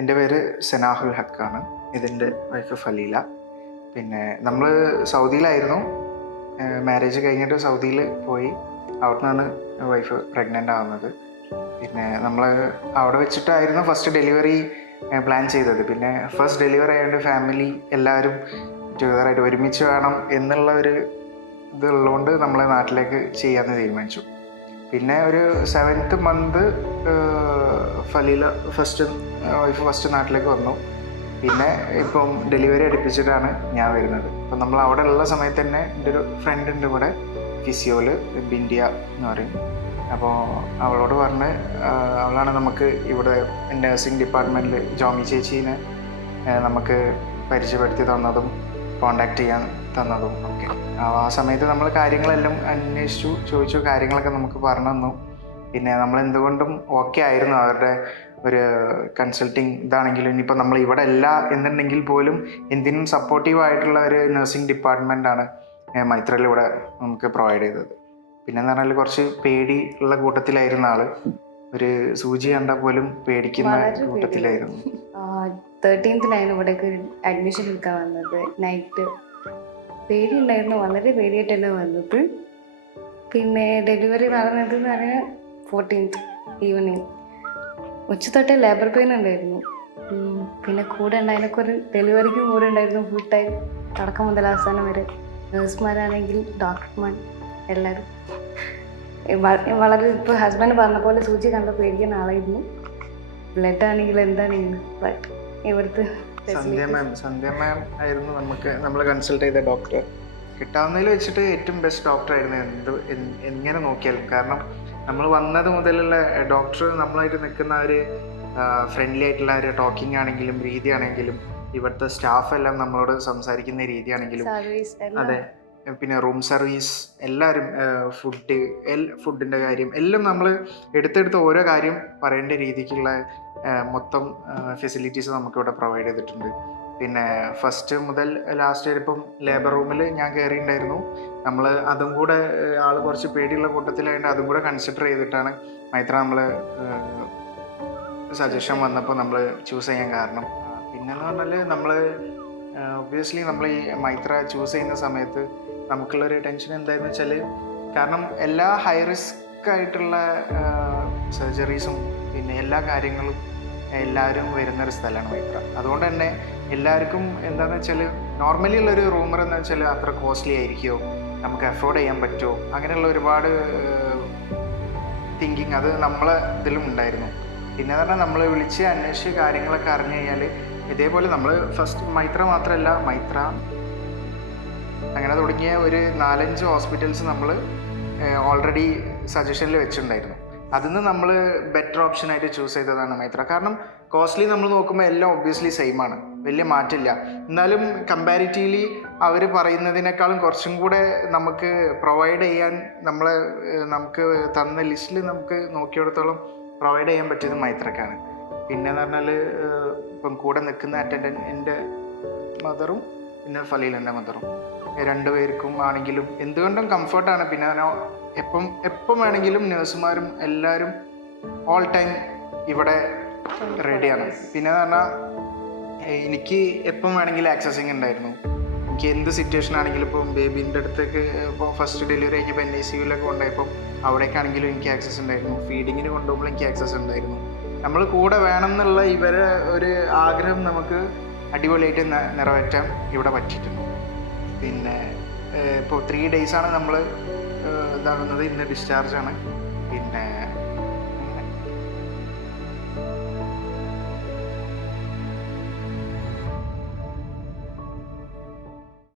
എൻ്റെ പേര് സെനാഹുൽ ഹക്കാണ്. ഇതിൻ്റെ വൈഫ് ഫലീല. പിന്നെ നമ്മൾ സൗദിയിലായിരുന്നു. മാരേജ് കഴിഞ്ഞിട്ട് സൗദിയിൽ പോയി. അവിടെ നിന്നാണ് വൈഫ് പ്രഗ്നൻ്റ് ആവുന്നത്. പിന്നെ നമ്മൾ അവിടെ വെച്ചിട്ടായിരുന്നു ഫസ്റ്റ് ഡെലിവറി പ്ലാൻ ചെയ്തത്. പിന്നെ ഫസ്റ്റ് ഡെലിവറി ആയതുകൊണ്ട് ഫാമിലി എല്ലാവരും ടുഗദറായിട്ട് ഒരുമിച്ച് വേണം എന്നുള്ള ഒരു ഇതുള്ളതുകൊണ്ട് നമ്മൾ നാട്ടിലേക്ക് ചെയ്യാമെന്ന് തീരുമാനിച്ചു. പിന്നെ ഒരു 7th month Faleela wife first നാട്ടിലേക്ക് വന്നു. പിന്നെ ഇപ്പം ഡെലിവറി അടുപ്പിച്ചിട്ടാണ് ഞാൻ വരുന്നത്. അപ്പം നമ്മൾ അവിടെ ഉള്ള സമയത്ത് തന്നെ എൻ്റെ ഒരു ഫ്രണ്ടിൻ്റെ കൂടെ ഫിസിയോല് ബിന്ദിയ എന്ന് പറയും. അപ്പോൾ അവളോട് പറഞ്ഞ് അവളാണ് നമുക്ക് ഇവിടെ നഴ്സിംഗ് ഡിപ്പാർട്ട്മെൻറ്റിൽ ജോമി ചേച്ചീനെ നമുക്ക് പരിചയപ്പെടുത്തി തന്നതും കോണ്ടാക്ട് ചെയ്യാൻ തന്നതും ഒക്കെ. ആ സമയത്ത് നമ്മൾ കാര്യങ്ങളെല്ലാം ചോദിച്ചു, കാര്യങ്ങളൊക്കെ നമുക്ക് പറഞ്ഞു തന്നു. പിന്നെ നമ്മൾ എന്തുകൊണ്ടും ഓക്കെ ആയിരുന്നു. അവരുടെ ഒരു കൺസൾട്ടിങ് ഇതാണെങ്കിലും ഇനിയിപ്പോൾ നമ്മൾ ഇവിടെ അല്ല എന്നുണ്ടെങ്കിൽ പോലും എന്തിനും സപ്പോർട്ടീവായിട്ടുള്ള ഒരു നഴ്സിംഗ് ഡിപ്പാർട്ട്മെൻറ്റാണ് മൈത്രയിൽ ഇവിടെ നമുക്ക് പ്രൊവൈഡ് ചെയ്തത്. പിന്നെന്ന് പറഞ്ഞാൽ കുറച്ച് പേടി ഉള്ള കൂട്ടത്തിലായിരുന്ന ആള്. ഒരു സൂചി കണ്ടാൽ പോലും പേടിക്കുന്ന കൂട്ടത്തിലായിരുന്നു. 13th ഇവിടേക്ക് അഡ്മിഷൻ എടുക്കാൻ വന്നത്. നൈറ്റ് പേടി ഉണ്ടായിരുന്നു, വളരെ പേടിയായിട്ട് തന്നെ വന്നത്. പിന്നെ ഡെലിവറി നടന്നത് എന്ന് പറഞ്ഞാൽ 14th ഈവനിങ്. ഉച്ച തൊട്ടേ ലേബർ പെയിൻ ഉണ്ടായിരുന്നു. പിന്നെ കൂടെ ഉണ്ടായതിനൊക്കെ ഒരു ഡെലിവറിക്കും കൂടെ ഉണ്ടായിരുന്നു ഫുൾ ടൈം, തുടക്കം മുതൽ അവസാനം വരെ. നേഴ്സുമാരാണെങ്കിൽ ഡോക്ടർമാർ എല്ലാവരും വളരെ ഇപ്പോൾ ഹസ്ബൻഡ് പറഞ്ഞ പോലെ സൂചി കണ്ട പേടിക്കുന്ന ആളായിരുന്നു. ബ്ലഡ് ആണെങ്കിലും എന്താണെങ്കിലും. ബട്ട് ഇവിടുത്തെ സന്ധ്യ മാം ആയിരുന്നു നമ്മൾ കൺസൾട്ട് ചെയ്ത ഡോക്ടർ. കിട്ടാവുന്നതിൽ വെച്ചിട്ട് ഏറ്റവും ബെസ്റ്റ് ഡോക്ടറായിരുന്നു എങ്ങനെ നോക്കിയാലും. കാരണം നമ്മൾ വന്നത് മുതലുള്ള ഡോക്ടർ നമ്മളായിട്ട് നിൽക്കുന്ന ഒരു ഫ്രണ്ട്ലി ആയിട്ടുള്ള ഒരു ടോക്കിംഗ് ആണെങ്കിലും രീതിയാണെങ്കിലും ഇവിടുത്തെ സ്റ്റാഫ് എല്ലാം നമ്മളോട് സംസാരിക്കുന്ന രീതിയാണെങ്കിലും അതെ. പിന്നെ റൂം സർവീസ് എല്ലാവരും ഫുഡിൻ്റെ കാര്യം എല്ലാം നമ്മൾ എടുത്തെടുത്ത് ഓരോ കാര്യം പറയേണ്ട രീതിക്കുള്ള മൊത്തം ഫെസിലിറ്റീസ് നമുക്കിവിടെ പ്രൊവൈഡ് ചെയ്തിട്ടുണ്ട്. പിന്നെ ഫസ്റ്റ് മുതൽ ലാസ്റ്റ് വരെ ഇപ്പം ലേബർ റൂമിൽ ഞാൻ കയറിയിട്ടുണ്ടായിരുന്നു. നമ്മൾ അതും കൂടെ ആൾ കുറച്ച് പേടിയുള്ള കൂട്ടത്തിലായതുകൊണ്ട് അതും കൂടെ കൺസിഡർ ചെയ്തിട്ടാണ് മൈത്ര നമ്മൾ സജഷൻ വന്നപ്പോൾ നമ്മൾ ചൂസ് ചെയ്യാൻ കാരണം. പിന്നെന്ന് പറഞ്ഞാൽ നമ്മൾ ഒബ്വിയസ്ലി നമ്മൾ ഈ മൈത്ര ചൂസ് ചെയ്യുന്ന സമയത്ത് നമുക്കുള്ളൊരു ടെൻഷൻ എന്താണെന്ന് വെച്ചാൽ, കാരണം എല്ലാ ഹൈ റിസ്ക് ആയിട്ടുള്ള സർജറീസും പിന്നെ എല്ലാ കാര്യങ്ങളും എല്ലാവരും വരുന്നൊരു സ്ഥലമാണ് മൈത്ര. അതുകൊണ്ട് തന്നെ എല്ലാവർക്കും എന്താണെന്ന് വെച്ചാൽ നോർമലി ഉള്ളൊരു റൂമർ എന്ന് വെച്ചാൽ അത്ര കോസ്റ്റ്ലി ആയിരിക്കുമോ, നമുക്ക് അഫോർഡ് ചെയ്യാൻ പറ്റുമോ, അങ്ങനെയുള്ള ഒരുപാട് തിങ്കിങ് അത് നമ്മളെ ഇതിലും ഉണ്ടായിരുന്നു. പിന്നെ പറഞ്ഞാൽ നമ്മൾ വിളിച്ച് അന്വേഷിച്ച് കാര്യങ്ങളൊക്കെ അറിഞ്ഞു കഴിഞ്ഞാൽ ഇതേപോലെ നമ്മൾ ഫസ്റ്റ് മൈത്ര മാത്രമല്ല, മൈത്ര അങ്ങനെ തുടങ്ങിയ ഒരു 4-5 ഹോസ്പിറ്റൽസ് നമ്മൾ ഓൾറെഡി സജഷനിൽ വെച്ചിട്ടുണ്ടായിരുന്നു. അതിൽ നിന്ന് നമ്മൾ ബെറ്റർ ഓപ്ഷനായിട്ട് ചൂസ് ചെയ്തതാണ് മൈത്ര. കാരണം കോസ്റ്റ്ലി നമ്മൾ നോക്കുമ്പോൾ എല്ലാം ഒബ്വിയസ്ലി സെയിം ആണ്, വലിയ മാറ്റമില്ല. എന്നാലും കമ്പാരിറ്റീവ്ലി അവർ പറയുന്നതിനേക്കാളും കുറച്ചും കൂടെ നമുക്ക് പ്രൊവൈഡ് ചെയ്യാൻ നമുക്ക് തന്ന ലിസ്റ്റിൽ നമുക്ക് നോക്കിയിടത്തോളം പ്രൊവൈഡ് ചെയ്യാൻ പറ്റിയത് മൈത്രക്കാണ്. പിന്നെന്ന് പറഞ്ഞാൽ ഇപ്പം കൂടെ നിൽക്കുന്ന അറ്റൻഡൻറ്റ് എൻ്റെ മദറും പിന്നെ ഫലീലൻ്റെ മദറും രണ്ടുപേർക്കും ആണെങ്കിലും എന്തുകൊണ്ടും കംഫർട്ടാണ്. പിന്നെ എപ്പം വേണമെങ്കിലും നഴ്സുമാരും എല്ലാവരും ഓൾ ടൈം ഇവിടെ റെഡിയാണ്. പിന്നെ പറഞ്ഞാൽ എനിക്ക് എപ്പം വേണമെങ്കിലും ആക്സസിങ് ഉണ്ടായിരുന്നു. എനിക്ക് എന്ത് സിറ്റുവേഷൻ ആണെങ്കിലും ഇപ്പം ബേബീൻ്റെ അടുത്തേക്ക് ഇപ്പോൾ ഫസ്റ്റ് ഡെലിവറി കഴിഞ്ഞപ്പോൾ NICUവിലൊക്കെ കൊണ്ടുപോയപ്പം അവിടേക്കാണെങ്കിലും എനിക്ക് ആക്സസ് ഉണ്ടായിരുന്നു. ഫീഡിങ്ങിന് കൊണ്ടുപോകുമ്പോൾ എനിക്ക് ആക്സസ് ഉണ്ടായിരുന്നു. നമ്മൾ കൂടെ വേണം എന്നുള്ള ഇവരെ ഒരു ആഗ്രഹം നമുക്ക് അടിപൊളിയായിട്ട് നിറവേറ്റാൻ ഇവിടെ പറ്റിയിട്ടുണ്ട്. പിന്നെ ഇപ്പോൾ 3 days നമ്മൾ ഇതാകുന്നത്. ഇന്ന് ഡിസ്ചാർജാണ്. പിന്നെ